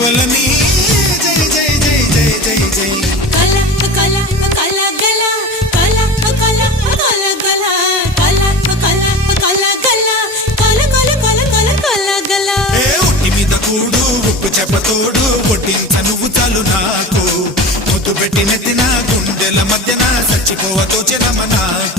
కేవలని జై జై జై జై జై జై కల కల కల గల కల కల కల గల కల కల కల గల కల కల కల కల కల గల ఏ ఉట్టి మీద కూడు ఉప్పు చెప్పతోడు ఒడ్డించ నువ్వు చాలు నాకు ముద్దు పెట్టి నెత్తిన గుండెల మధ్యన చచ్చిపోవతో చెరమ నాకు